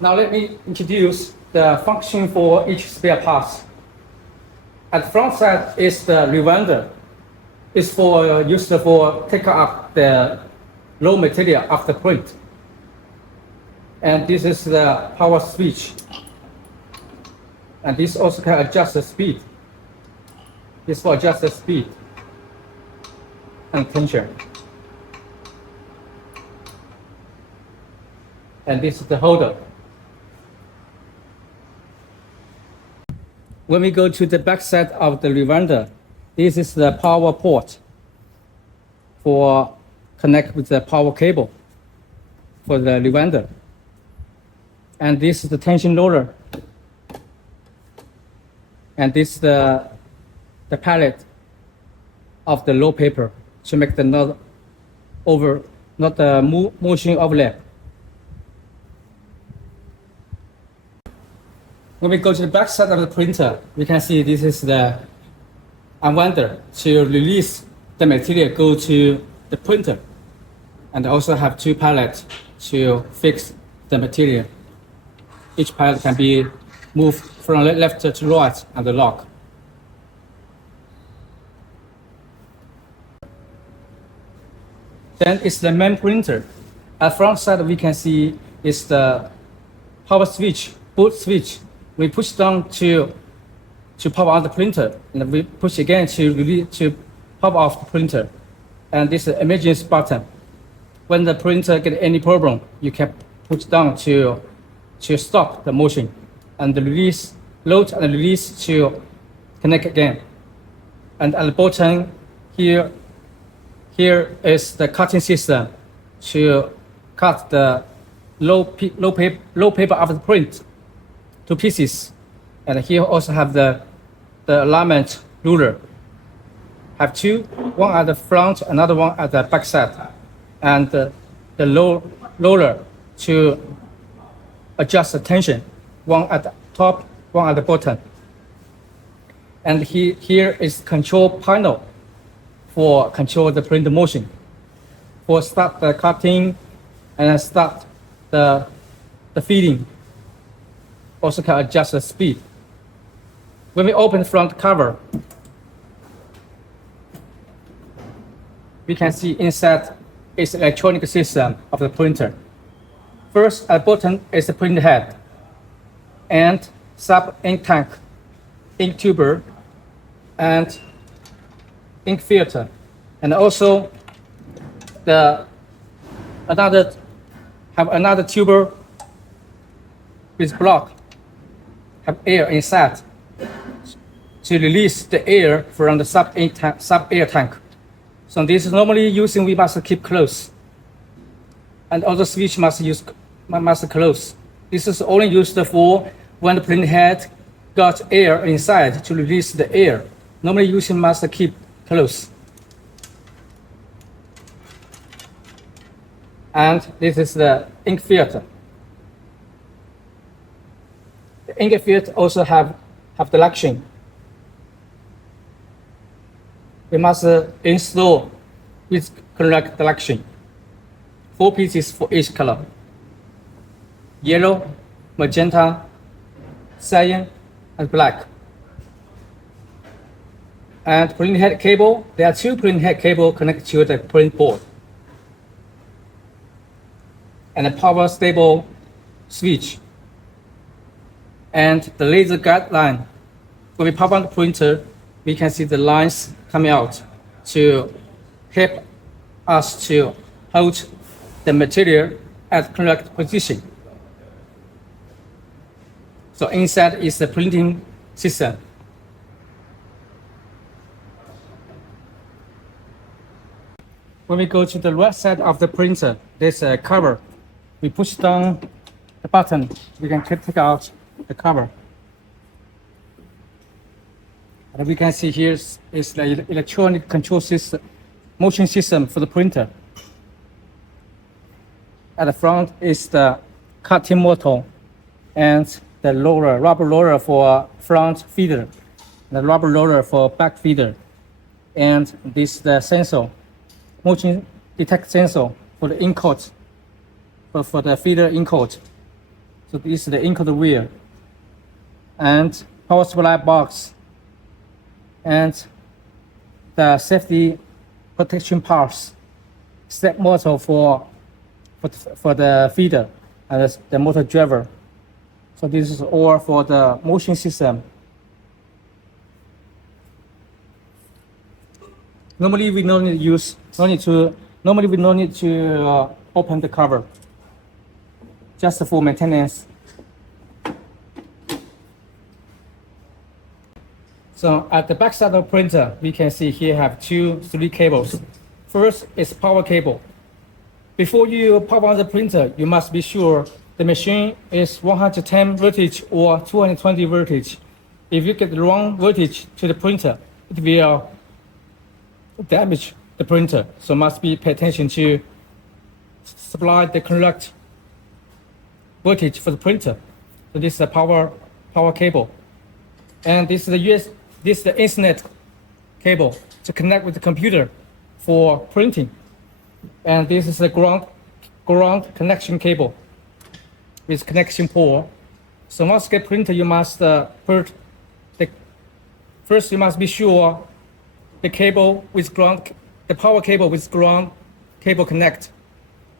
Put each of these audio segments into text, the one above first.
Now let me introduce the function for each spare part. At the front side is the rewinder. It's for used for take up the raw material of the print. And this is the power switch. And this also can adjust the speed. This for adjust the speed and tension. And this is the holder. When we go to the back side of the rewinder, this is the power port for connect with the power cable for the rewinder. And this is the tension roller. And this is the pallet of the low paper to make the not the motion overlap. When we go to the back side of the printer, we can see this is the unwinder to release the material go to the printer, and also have two pallets to fix the material. Each pallet can be moved from left to right and the lock. Then it's the main printer. At front side we can see is the power switch, boot switch. We push down to power on the printer, and we push again to power off the printer. And this is the emergency button. When the printer get any problem, you can push down to stop the motion, and the release, load and release to connect again. And at the bottom here is the cutting system to cut the low paper of the print to pieces. And here also have the alignment ruler. Have two, one at the front, another one at the back side, and the roller to adjust the tension, one at the top, one at the bottom. And here is control panel for control the print motion, for start the cutting and start the feeding. Also can adjust the speed. When we open the front cover, we can see inside is the electronic system of the printer. First, at the bottom is the print head and sub-ink tank, ink tuber, and ink filter, and also another tuber with block, have air inside to release the air from the sub-air tank. So this is normally using, we must keep close, and also switch must close. This is only used for when the print head got air inside to release the air. Normally using must keep close. And this is the ink filter. The ink filter also have the lock. We must install with correct selection. 4 pieces for each color: yellow, magenta, cyan, and black. And print head cable, there are 2 print head cable connected to the print board. And a power stable switch. And the laser guide line. When we power on the printer, we can see the lines coming out to help us to hold the material at correct position. So inside is the printing system. When we go to the right side of the printer, there's a cover. We push down the button, we can take out the cover. And we can see here is the electronic control system, motion system for the printer. At the front is the cutting motor and the roller, rubber roller for front feeder, the rubber roller for back feeder, and this is the sensor, motion detect sensor for the ink coat, for the feeder ink coat. So this is the encoder wheel and power supply box and the safety protection parts, step motor for the feeder and the motor driver. So this is all for the motion system. Normally we don't need to open the cover, just for maintenance. So at the back side of the printer, we can see here have three cables. First is power cable. Before you power on the printer, you must be sure the machine is 110 voltage or 220 voltage. If you get the wrong voltage to the printer, it will damage the printer. So must be pay attention to supply the correct voltage for the printer. So this is the power cable, and this is the Ethernet cable to connect with the computer for printing, and this is the ground connection cable with connection port. So once you get printer, you must first you must be sure the cable with ground, the power cable with ground cable connect.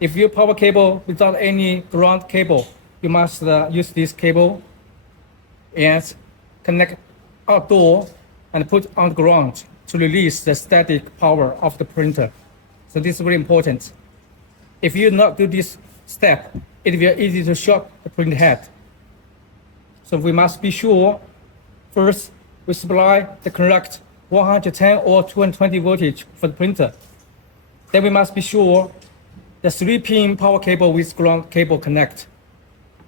If your power cable without any ground cable, you must use this cable and connect outdoor and put on the ground to release the static power of the printer. So this is very important. If you not do this step, it will be easy to short the printer head. So we must be sure first we supply the correct 110 or 220 voltage for the printer. Then we must be sure the 3-pin power cable with ground cable connect.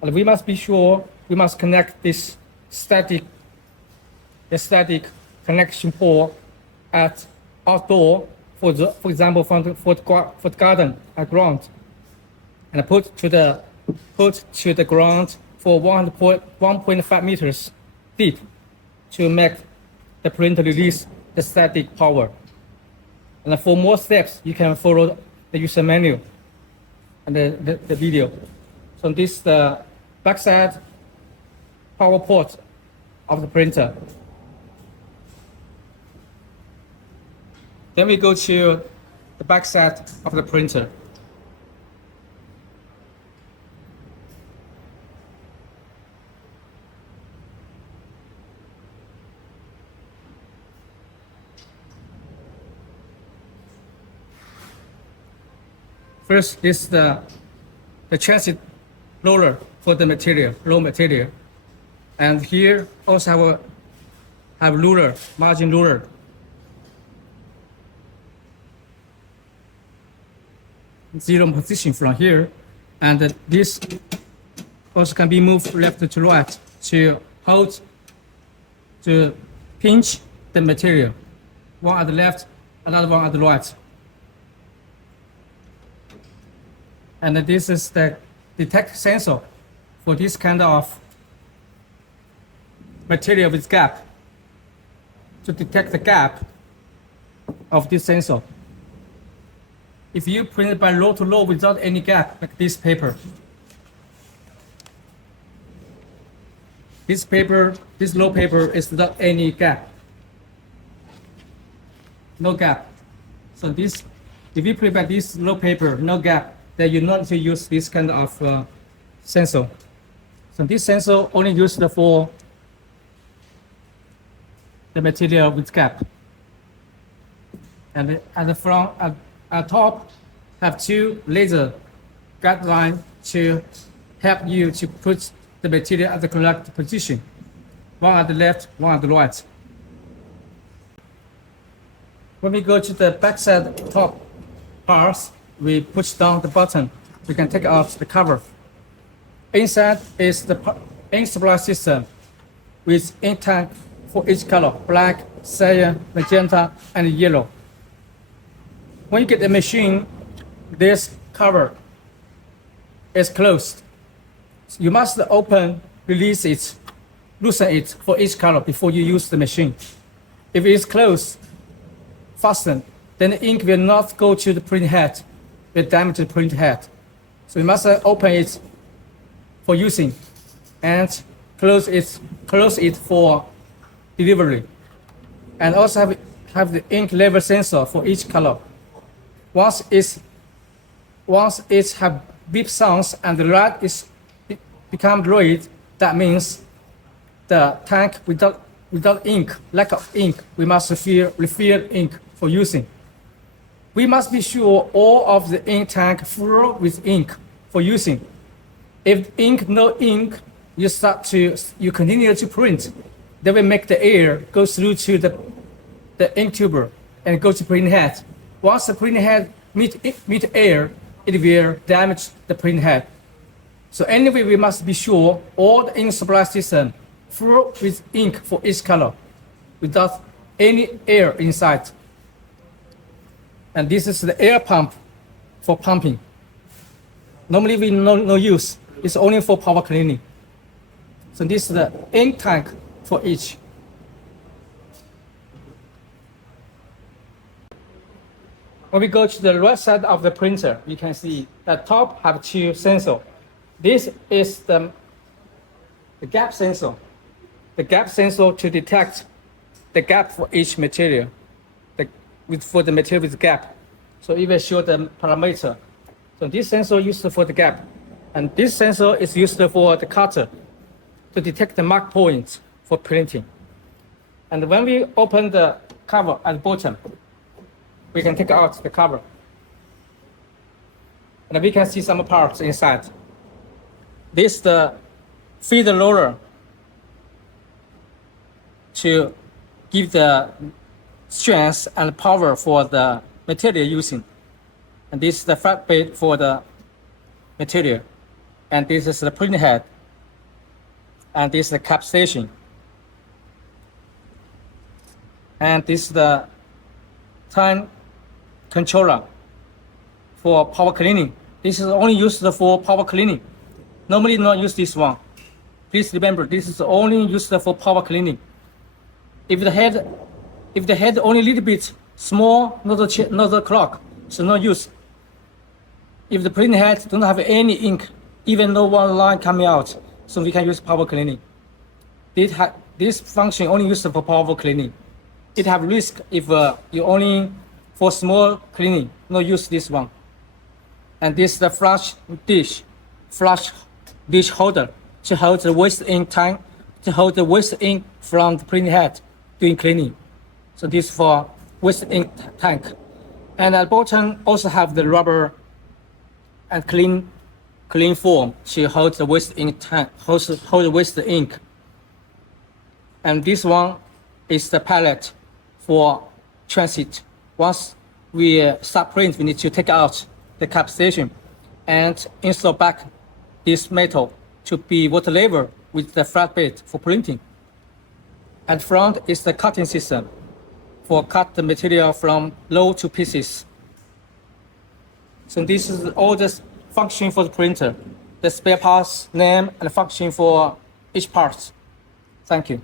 And we must be sure we must connect this static connection port at outdoor, for example, for the garden at ground, and put to the ground for 1.5 meters deep to make the printer release the static power. And for more steps, you can follow the user manual and the video. So this is the backside power port of the printer. Then we go to the backside of the printer. First is the transit roller for the material, raw material. And here also have ruler, margin ruler. Zero position from here. And this also can be moved left to right to hold, to pinch the material. One at the left, another one at the right. And this is the detect sensor for this kind of material with gap, to detect the gap of this sensor. If you print it by row to row without any gap, like this paper, this row paper is without any gap, no gap. So this, if you print by this row paper, no gap, then you not to use this kind of sensor. So this sensor only used for the material with gap. And at the front, at top, have two laser guidelines to help you to put the material at the correct position. One at the left, one at the right. When we go to the backside top parts, we push down the button. We can take out the cover. Inside is the ink supply system with ink tank for each color: black, cyan, magenta, and yellow. When you get the machine, this cover is closed. So you must open, release it, loosen it for each color before you use the machine. If it is closed, fastened, then the ink will not go to the print head, will damage the print head. So you must open it for using, and close it for delivery. And also have the ink level sensor for each color. Once it have beep sounds and the light is become red, that means the tank without ink, lack of ink. We must refill ink for using. We must be sure all of the ink tank full with ink for using. If no ink, you continue to print. That will make the air go through to the ink tuber and go to print head. Once the print head meet air, it will damage the print head. So anyway, we must be sure all the ink supply system full with ink for each color, without any air inside. And this is the air pump for pumping. Normally we no use. It's only for power cleaning. So this is the ink tank for each. When we go to the right side of the printer, you can see the top have two sensors. This is the gap sensor. The gap sensor to detect the gap for each material, for the material with gap. So it will show the parameter. So this sensor used for the gap, and this sensor is used for the cutter to detect the mark points for printing. And when we open the cover at the bottom, we can take out the cover, and we can see some parts inside. This is the feeder roller to give the strength and power for the material using. And this is the flat bed for the material. And this is the print head. And this is the cap station. And this is the time controller for power cleaning. This is only used for power cleaning. Normally not use this one. Please remember, this is only used for power cleaning. If the head only a little bit small, not the clock, so no use. If the print head don't have any ink, even no one line coming out, so we can use power cleaning. This function only used for power cleaning. It have risk if you only for small cleaning, no use this one. And this is the flush dish holder to hold the waste ink tank, to hold the waste ink from the print head doing cleaning. So this for waste ink tank. And at the bottom also have the rubber and clean foam to hold the waste ink tank, hold the waste ink. And this one is the pallet for transit. Once we start print, we need to take out the cap station and install back this metal to be water level with the flatbed for printing. At front is the cutting system for cut the material from low to pieces. So this is all the function for the printer, the spare parts, name, and function for each part. Thank you.